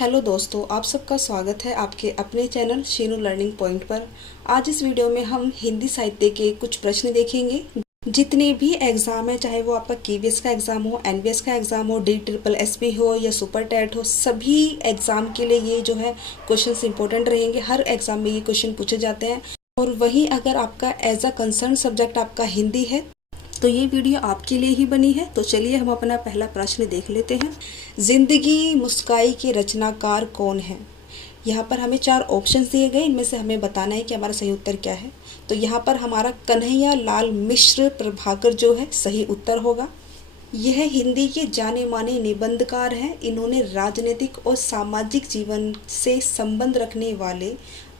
Hello दोस्तों, आप सबका स्वागत है आपके अपने चैनल शीनू लर्निंग पॉइंट पर। आज इस वीडियो में हम हिंदी साहित्य के कुछ प्रश्न देखेंगे। जितने भी एग्ज़ाम है, चाहे वो आपका केवीएस का एग्ज़ाम हो, एनवीएस का एग्ज़ाम हो, DSSS हो या सुपर टेट हो, सभी एग्ज़ाम के लिए ये जो है क्वेश्चंस इंपॉर्टेंट रहेंगे। हर एग्ज़ाम में ये क्वेश्चन पूछे जाते हैं। और वहीं अगर आपका एज अ कंसर्न सब्जेक्ट आपका हिंदी है तो ये वीडियो आपके लिए ही बनी है। तो चलिए हम अपना पहला प्रश्न देख लेते हैं। जिंदगी मुस्काई के रचनाकार कौन है? यहाँ पर हमें 4 ऑप्शंस दिए गए, इनमें से हमें बताना है कि हमारा सही उत्तर क्या है। तो यहाँ पर हमारा कन्हैया लाल मिश्र प्रभाकर जो है सही उत्तर होगा। यह हिंदी के जाने माने निबंधकार हैं। इन्होंने राजनीतिक और सामाजिक जीवन से संबंध रखने वाले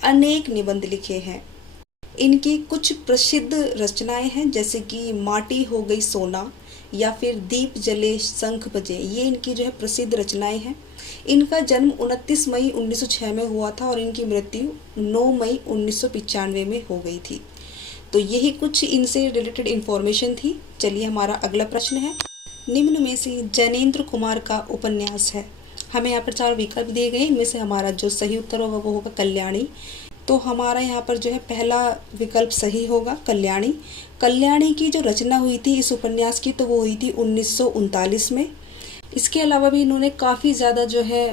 अनेक निबंध लिखे हैं। इनकी कुछ प्रसिद्ध रचनाएं हैं, जैसे कि माटी हो गई सोना या फिर दीप जले शंख बजे। ये इनकी जो है प्रसिद्ध रचनाएं हैं। इनका जन्म 29 मई 1906 में हुआ था और इनकी मृत्यु 9 मई 1995 में हो गई थी। तो यही कुछ इनसे रिलेटेड इन्फॉर्मेशन थी। चलिए हमारा अगला प्रश्न है, निम्न में से जैनेन्द्र कुमार का उपन्यास है। हमें यहाँ पर 4 विकल्प दिए गए, इनमें से हमारा जो सही उत्तर होगा वो होगा कल्याणी। तो हमारा यहाँ पर जो है पहला विकल्प सही होगा, कल्याणी। कल्याणी की जो रचना हुई थी इस उपन्यास की, तो वो हुई थी 1939 में। इसके अलावा भी इन्होंने काफ़ी ज़्यादा जो है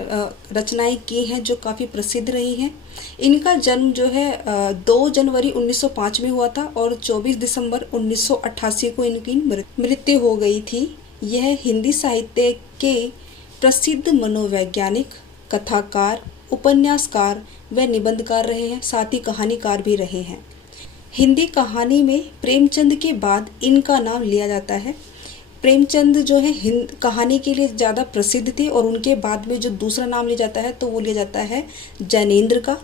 रचनाएं की हैं जो काफ़ी प्रसिद्ध रही हैं। इनका जन्म जो है 2 जनवरी 1905 में हुआ था और 24 दिसंबर 1988 को इनकी मृत्यु हो गई थी। यह हिंदी साहित्य के प्रसिद्ध मनोवैज्ञानिक, कथाकार, उपन्यासकार व निबंधकार रहे हैं, साथ ही कहानीकार भी रहे हैं। हिंदी कहानी में प्रेमचंद के बाद इनका नाम लिया जाता है। प्रेमचंद जो है कहानी के लिए ज़्यादा प्रसिद्ध थे और उनके बाद में जो दूसरा नाम लिया जाता है तो वो लिया जाता है जैनेन्द्र का।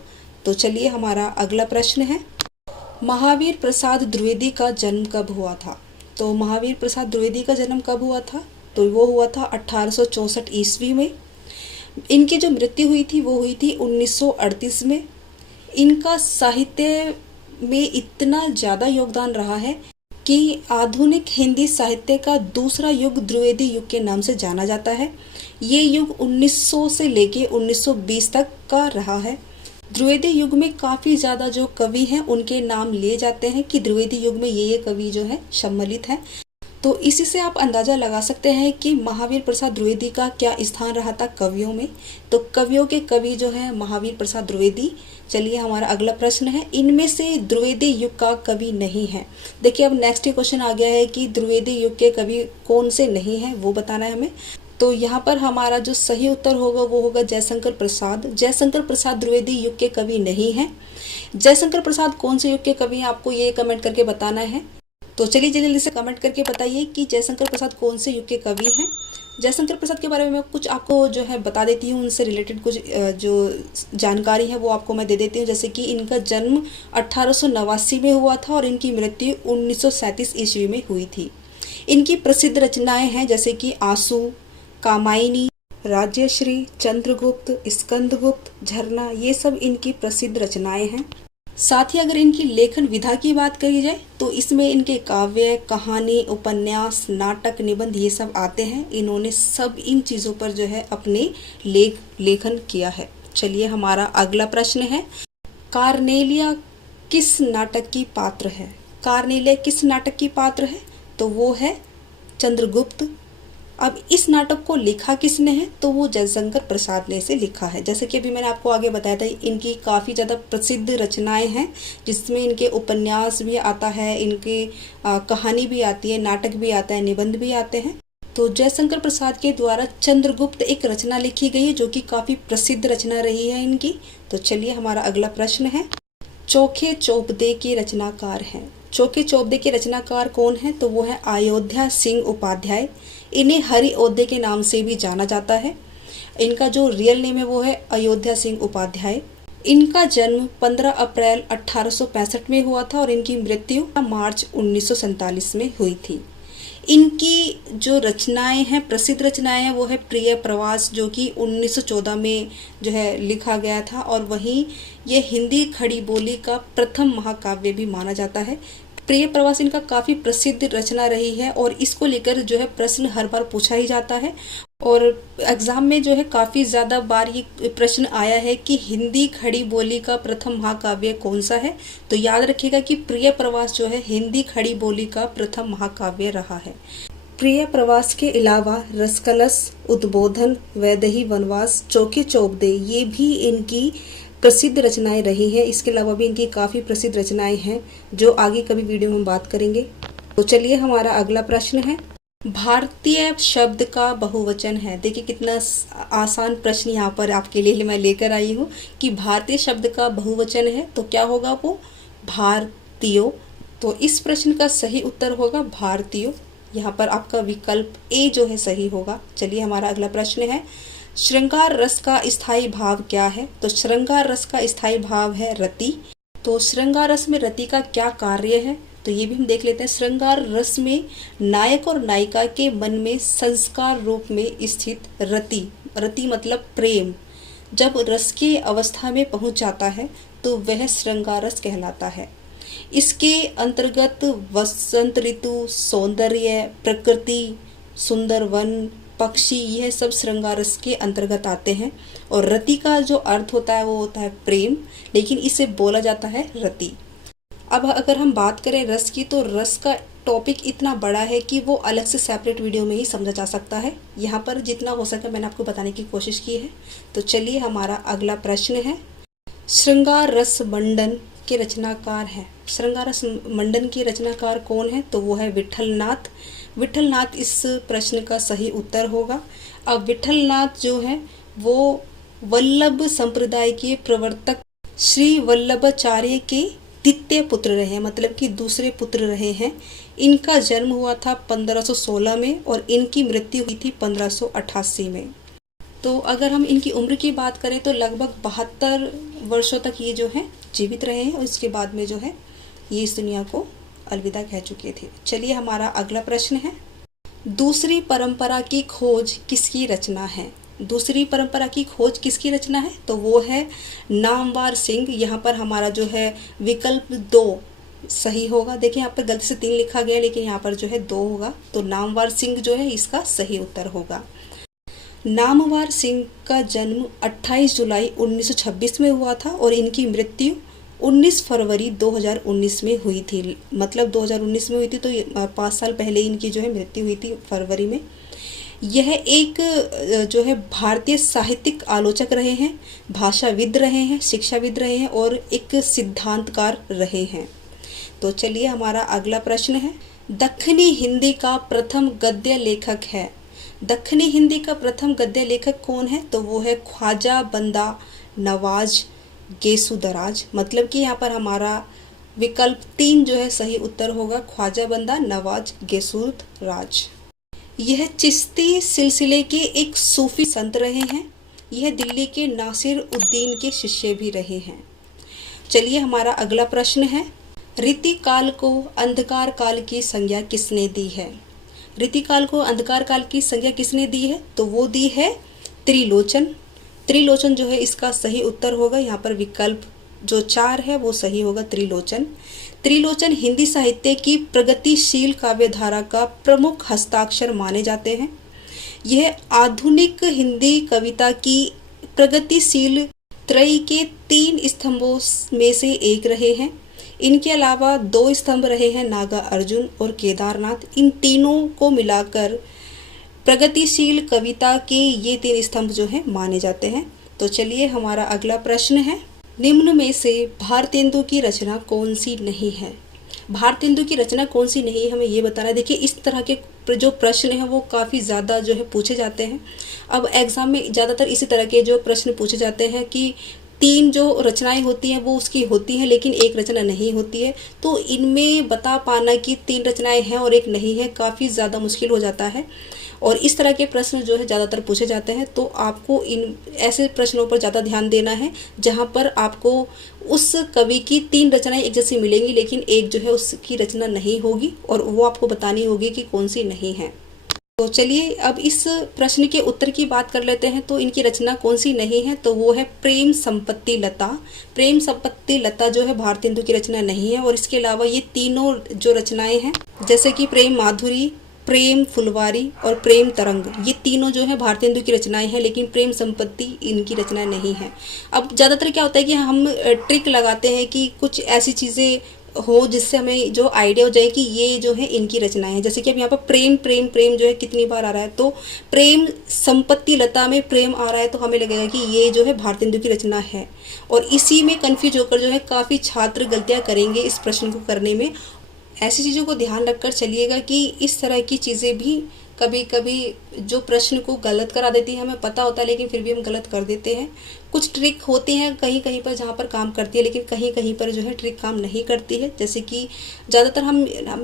तो चलिए हमारा अगला प्रश्न है, महावीर प्रसाद द्विवेदी का जन्म कब हुआ था? तो महावीर प्रसाद द्विवेदी का जन्म कब हुआ था? तो वो हुआ था 1864 ईस्वी में। इनकी जो मृत्यु हुई थी वो हुई थी 1938 में। इनका साहित्य में इतना ज़्यादा योगदान रहा है कि आधुनिक हिंदी साहित्य का दूसरा युग द्विवेदी युग के नाम से जाना जाता है। ये युग 1900 से लेके 1920 तक का रहा है। द्विवेदी युग में काफ़ी ज़्यादा जो कवि हैं उनके नाम लिए जाते हैं कि द्विवेदी युग में ये कवि जो है सम्मिलित हैं। तो इसी से आप अंदाज़ा लगा सकते हैं कि महावीर प्रसाद द्विवेदी का क्या स्थान रहा था कवियों में। तो कवियों के कवि जो है महावीर प्रसाद द्विवेदी। चलिए हमारा अगला प्रश्न है, इनमें से द्विवेदी युग का कवि नहीं है। देखिए अब नेक्स्ट क्वेश्चन आ गया है कि द्विवेदी युग के कवि कौन से नहीं हैं वो बताना है हमें। तो यहाँ पर हमारा जो सही उत्तर होगा वो होगा जयशंकर प्रसाद। जयशंकर प्रसाद द्विवेदी युग के कवि नहीं हैं। जयशंकर प्रसाद कौन से युग के कवि हैं आपको ये कमेंट करके बताना है। तो चलिए जल्दी से कमेंट करके बताइए कि जयशंकर प्रसाद कौन से युग के कवि हैं। जयशंकर प्रसाद के बारे में मैं कुछ आपको जो है बता देती हूँ, उनसे रिलेटेड कुछ जो जानकारी है वो आपको मैं दे देती हूँ। जैसे कि इनका जन्म 1889 में हुआ था और इनकी मृत्यु 1937 ईस्वी में हुई थी। इनकी प्रसिद्ध रचनाएं हैं जैसे कि आंसू, कामायनी, राज्यश्री, चंद्रगुप्त, स्कंदगुप्त, झरना, ये सब इनकी प्रसिद्ध रचनाएं हैं। साथ ही अगर इनकी लेखन विधा की बात करी जाए तो इसमें इनके काव्य, कहानी, उपन्यास, नाटक, निबंध ये सब आते हैं। इन्होंने सब इन चीज़ों पर जो है अपने लेखन किया है। चलिए हमारा अगला प्रश्न है, कार्नेलिया किस नाटक की पात्र है? कार्नेलिया किस नाटक की पात्र है? तो वो है चंद्रगुप्त। अब इस नाटक को लिखा किसने है? तो वो जयशंकर प्रसाद ने इसे लिखा है। जैसे कि अभी मैंने आपको आगे बताया था, इनकी काफ़ी ज़्यादा प्रसिद्ध रचनाएं हैं जिसमें इनके उपन्यास भी आता है, इनकी कहानी भी आती है, नाटक भी आता है, निबंध भी आते हैं। तो जयशंकर प्रसाद के द्वारा चंद्रगुप्त एक रचना लिखी गई है जो कि काफ़ी प्रसिद्ध रचना रही है इनकी। तो चलिए हमारा अगला प्रश्न है, चोखे चौपदे के रचनाकार हैं। चोखे चौपदे के रचनाकार कौन है? तो वो है अयोध्या सिंह उपाध्याय। इन्हें हरिऔध्य के नाम से भी जाना जाता है। इनका जो रियल नेम है वो है अयोध्या सिंह उपाध्याय। इनका जन्म 15 अप्रैल 1865 में हुआ था और इनकी मृत्यु मार्च 1947 में हुई थी। इनकी जो रचनाएं हैं, प्रसिद्ध रचनाएं हैं, वो है प्रिय प्रवास जो कि 1914 में जो है लिखा गया था और वहीं ये हिंदी खड़ी बोली का प्रथम महाकाव्य भी माना जाता है। प्रिय प्रवास इनका काफ़ी प्रसिद्ध रचना रही है और इसको लेकर जो है प्रश्न हर बार पूछा ही जाता है और एग्ज़ाम में जो है काफ़ी ज़्यादा बार ये प्रश्न आया है कि हिंदी खड़ी बोली का प्रथम महाकाव्य कौन सा है। तो याद रखिएगा कि प्रिय प्रवास जो है हिंदी खड़ी बोली का प्रथम महाकाव्य रहा है। प्रिय प्रवास के अलावा रसकलश, उद्बोधन, वैदेही वनवास, चौके चौबदे ये भी इनकी प्रसिद्ध रचनाएं रही हैं। इसके अलावा भी इनकी काफ़ी प्रसिद्ध रचनाएं हैं जो आगे कभी वीडियो में बात करेंगे। तो चलिए हमारा अगला प्रश्न है, भारतीय शब्द का बहुवचन है। देखिए कितना आसान प्रश्न यहाँ पर आपके लिए मैं लेकर आई हूँ कि भारतीय शब्द का बहुवचन है तो क्या होगा वो भारतीयों। तो इस प्रश्न का सही उत्तर होगा भारतीयों। यहाँ पर आपका विकल्प ए जो है सही होगा। चलिए हमारा अगला प्रश्न है, श्रृंगार रस का स्थायी भाव क्या है। तो श्रृंगार रस का स्थायी भाव है रति। तो श्रृंगार रस में रति का क्या कार्य है तो ये भी हम देख लेते हैं। श्रृंगार रस में नायक और नायिका के मन में संस्कार रूप में स्थित रति, रति मतलब प्रेम, जब रस की अवस्था में पहुंच जाता है तो वह श्रृंगार रस कहलाता है। इसके अंतर्गत वसंत ऋतु, सौंदर्य, प्रकृति, सुंदर वन, पक्षी, यह सब श्रृंगार रस के अंतर्गत आते हैं। और रति का जो अर्थ होता है वो होता है प्रेम, लेकिन इसे बोला जाता है रति। अब अगर हम बात करें रस की तो रस का टॉपिक इतना बड़ा है कि वो अलग से सेपरेट वीडियो में ही समझा जा सकता है। यहाँ पर जितना हो सके मैंने आपको बताने की कोशिश की है। तो चलिए हमारा अगला प्रश्न है, श्रृंगार रस मंडन के रचनाकार हैं। श्रृंगार रस मंडन के रचनाकार कौन है तो वो है विठलनाथ। विठलनाथ इस प्रश्न का सही उत्तर होगा। अब विठलनाथ जो है वो वल्लभ संप्रदाय के प्रवर्तक श्री वल्लभाचार्य के द्वितीय पुत्र रहे हैं, मतलब कि दूसरे पुत्र रहे हैं। इनका जन्म हुआ था 1516 में और इनकी मृत्यु हुई थी 1588 में। तो अगर हम इनकी उम्र की बात करें तो लगभग 72 वर्षों तक ये जो है जीवित रहे हैं और इसके बाद में जो है ये इस दुनिया को अलविदा कह चुके थे। चलिए हमारा अगला प्रश्न है, दूसरी परंपरा की खोज किसकी रचना है। दूसरी परंपरा की खोज किसकी रचना है तो वो है नामवर सिंह। यहाँ पर हमारा जो है विकल्प 2 सही होगा। देखिए यहाँ पर गलती से 3 लिखा गया लेकिन यहाँ पर जो है 2 होगा, तो नामवर सिंह जो है इसका सही उत्तर होगा। नामवर सिंह का जन्म 28 जुलाई 1926 में हुआ था और इनकी मृत्यु 19 फरवरी 2019 में हुई थी। मतलब 2019 में हुई थी तो 5 साल पहले इनकी जो है मृत्यु हुई थी फरवरी में। यह एक जो है भारतीय साहित्यिक आलोचक रहे हैं, भाषाविद रहे हैं, शिक्षाविद रहे हैं और एक सिद्धांतकार रहे हैं। तो चलिए हमारा अगला प्रश्न है, दक्षिणी हिंदी का प्रथम गद्य लेखक है। दक्षिणी हिंदी का प्रथम गद्य लेखक कौन है तो वो है ख्वाजा बंदा नवाज गेसुदराज। मतलब कि यहाँ पर हमारा विकल्प 3 जो है सही उत्तर होगा, ख्वाजा बंदा नवाज गेसुदराज। यह चिश्ती सिलसिले के एक सूफी संत रहे हैं। यह दिल्ली के नासिर उद्दीन के शिष्य भी रहे हैं। चलिए हमारा अगला प्रश्न है, रीतिकाल को अंधकार काल की संज्ञा किसने दी है। रीतिकाल को अंधकार काल की संज्ञा किसने दी है तो वो दी है त्रिलोचन। त्रिलोचन जो है इसका सही उत्तर होगा। यहाँ पर विकल्प जो 4 है वो सही होगा, त्रिलोचन। त्रिलोचन हिंदी साहित्य की प्रगतिशील काव्यधारा का प्रमुख हस्ताक्षर माने जाते हैं। यह आधुनिक हिंदी कविता की प्रगतिशील त्रयी के 3 स्तंभों में से एक रहे हैं। इनके अलावा 2 स्तंभ रहे हैं नागा अर्जुन और केदारनाथ। इन तीनों को मिलाकर प्रगतिशील कविता के ये 3 स्तंभ जो हैं माने जाते हैं। तो चलिए हमारा अगला प्रश्न है, निम्न में से भारतेंदु की रचना कौन सी नहीं है। भारतेंदु की रचना कौन सी नहीं है हमें ये बताना है। देखिए इस तरह के जो प्रश्न हैं वो काफ़ी ज़्यादा जो है पूछे जाते हैं। अब एग्ज़ाम में ज़्यादातर इसी तरह के जो प्रश्न पूछे जाते हैं कि 3 जो रचनाएं होती हैं वो उसकी होती हैं लेकिन एक रचना नहीं होती है। तो इनमें बता पाना कि 3 रचनाएं हैं और एक नहीं है काफ़ी ज़्यादा मुश्किल हो जाता है और इस तरह के प्रश्न जो है ज़्यादातर पूछे जाते हैं। तो आपको इन ऐसे प्रश्नों पर ज़्यादा ध्यान देना है जहाँ पर आपको उस कवि की 3 रचनाएं एक जैसी मिलेंगी लेकिन एक जो है उसकी रचना नहीं होगी और वो आपको बतानी होगी कि कौन सी नहीं है। तो चलिए अब इस प्रश्न के उत्तर की बात कर लेते हैं। तो इनकी रचना कौन सी नहीं है तो वो है प्रेम संपत्ति लता। प्रेम संपत्ति लता जो है भारतेंदु की रचना नहीं है और इसके अलावा ये तीनों जो रचनाएं हैं जैसे कि प्रेम माधुरी, प्रेम फुलवारी और प्रेम तरंग, ये तीनों जो है भारतेंदु की रचनाएं हैं, लेकिन प्रेम संपत्ति इनकी रचना नहीं है। अब ज़्यादातर क्या होता है कि हम ट्रिक लगाते हैं कि कुछ ऐसी चीज़ें हो जिससे हमें जो आइडिया हो जाए कि ये जो है इनकी रचनाएं हैं। जैसे कि अब यहाँ पर प्रेम प्रेम प्रेम जो है कितनी बार आ रहा है, तो प्रेम संपत्ति लता में प्रेम आ रहा है, तो हमें लगेगा कि ये जो है भारतेंदु की रचना है। और इसी में कंफ्यूज होकर जो है काफ़ी छात्र गलतियाँ करेंगे इस प्रश्न को करने में। ऐसी चीज़ों को ध्यान रखकर चलिएगा कि इस तरह की चीज़ें भी कभी कभी जो प्रश्न को गलत करा देती है, हमें पता होता है लेकिन फिर भी हम गलत कर देते हैं। कुछ ट्रिक होती हैं कहीं कहीं पर जहाँ पर काम करती है, लेकिन कहीं कहीं पर जो है ट्रिक काम नहीं करती है। जैसे कि ज़्यादातर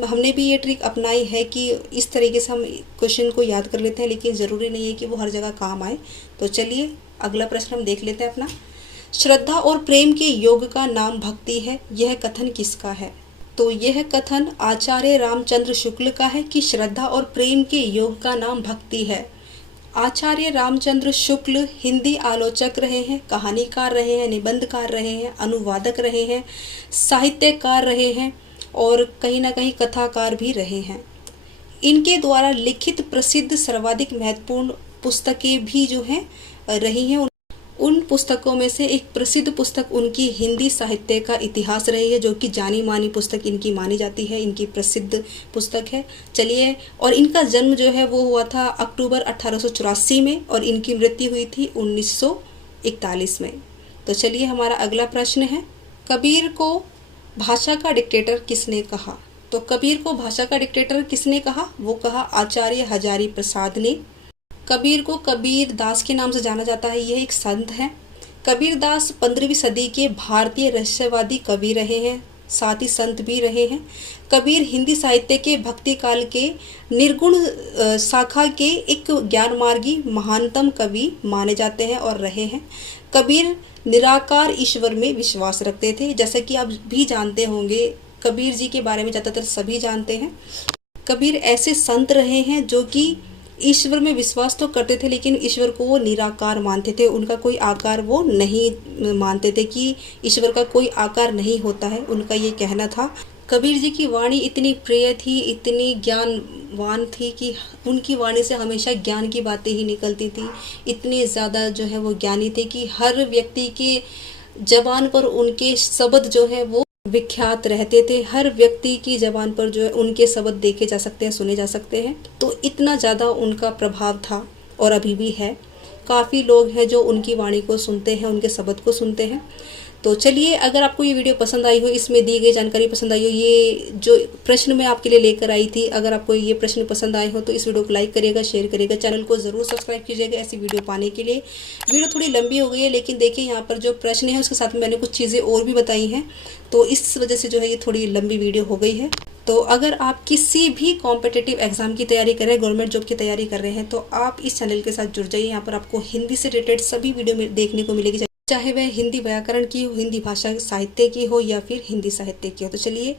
हमने भी ये ट्रिक अपनाई है कि इस तरीके से हम क्वेश्चन को याद कर लेते हैं, लेकिन ज़रूरी नहीं है कि वो हर जगह काम आए। तो चलिए अगला प्रश्न हम देख लेते हैं अपना। श्रद्धा और प्रेम के योग का नाम भक्ति है, यह कथन किसका है? तो यह कथन आचार्य रामचंद्र शुक्ल का है कि श्रद्धा और प्रेम के योग का नाम भक्ति है। आचार्य रामचंद्र शुक्ल हिंदी आलोचक रहे हैं, कहानीकार रहे हैं, निबंधकार रहे हैं, अनुवादक रहे हैं, साहित्यकार रहे हैं और कहीं ना कहीं कथाकार भी रहे हैं। इनके द्वारा लिखित प्रसिद्ध सर्वाधिक महत्वपूर्ण पुस्तकें भी जो हैं रही हैं। उन पुस्तकों में से एक प्रसिद्ध पुस्तक उनकी हिंदी साहित्य का इतिहास रही है, जो कि जानी मानी पुस्तक इनकी मानी जाती है, इनकी प्रसिद्ध पुस्तक है। चलिए, और इनका जन्म जो है वो हुआ था अक्टूबर 1884 में और इनकी मृत्यु हुई थी 1941 में। तो चलिए हमारा अगला प्रश्न है, कबीर को भाषा का डिक्टेटर किसने कहा? तो कबीर को भाषा का डिक्टेटर किसने कहा? वो कहा आचार्य हजारी प्रसाद ने। कबीर को कबीर दास के नाम से जाना जाता है, यह एक संत हैं। कबीर दास 15वीं सदी के भारतीय रहस्यवादी कवि रहे हैं, साथ ही संत भी रहे हैं। कबीर हिंदी साहित्य के भक्ति काल के निर्गुण शाखा के एक ज्ञानमार्गी महानतम कवि माने जाते हैं और रहे हैं। कबीर निराकार ईश्वर में विश्वास रखते थे, जैसे कि आप भी जानते होंगे, कबीर जी के बारे में ज़्यादातर सभी जानते हैं। कबीर ऐसे संत रहे हैं जो कि ईश्वर में विश्वास तो करते थे, लेकिन ईश्वर को वो निराकार मानते थे, उनका कोई आकार वो नहीं मानते थे कि ईश्वर का कोई आकार नहीं होता है, उनका ये कहना था। कबीर जी की वाणी इतनी प्रिय थी, इतनी ज्ञानवान थी कि उनकी वाणी से हमेशा ज्ञान की बातें ही निकलती थी। इतने ज़्यादा जो है वो ज्ञानी थे कि हर व्यक्ति की ज़बान पर उनके शब्द जो है वो विख्यात रहते थे। हर व्यक्ति की ज़बान पर जो है उनके शब्द देखे जा सकते हैं, सुने जा सकते हैं। तो इतना ज़्यादा उनका प्रभाव था और अभी भी है। काफ़ी लोग हैं जो उनकी वाणी को सुनते हैं, उनके शब्द को सुनते हैं। तो चलिए, अगर आपको ये वीडियो पसंद आई हो, इसमें दी गई जानकारी पसंद आई हो, ये जो प्रश्न मैं आपके लिए लेकर आई थी, अगर आपको ये प्रश्न पसंद आए हो तो इस वीडियो को लाइक करिएगा, शेयर करिएगा, चैनल को ज़रूर सब्सक्राइब कीजिएगा ऐसी वीडियो पाने के लिए। वीडियो थोड़ी लंबी हो गई है, लेकिन देखिए यहाँ पर जो प्रश्न है उसके साथ में मैंने कुछ चीज़ें और भी बताई हैं, तो इस वजह से जो है ये थोड़ी लंबी वीडियो हो गई है। तो अगर आप किसी भी कॉम्पिटिटिव एग्जाम की तैयारी कर रहे हैं, गवर्नमेंट जॉब की तैयारी कर रहे हैं, तो आप इस चैनल के साथ जुड़ जाइए। यहाँ पर आपको हिंदी से रिलेटेड सभी वीडियो देखने को मिलेगी, चाहे वह हिंदी व्याकरण की हो, हिंदी भाषा साहित्य की हो या फिर हिंदी साहित्य की हो। तो चलिए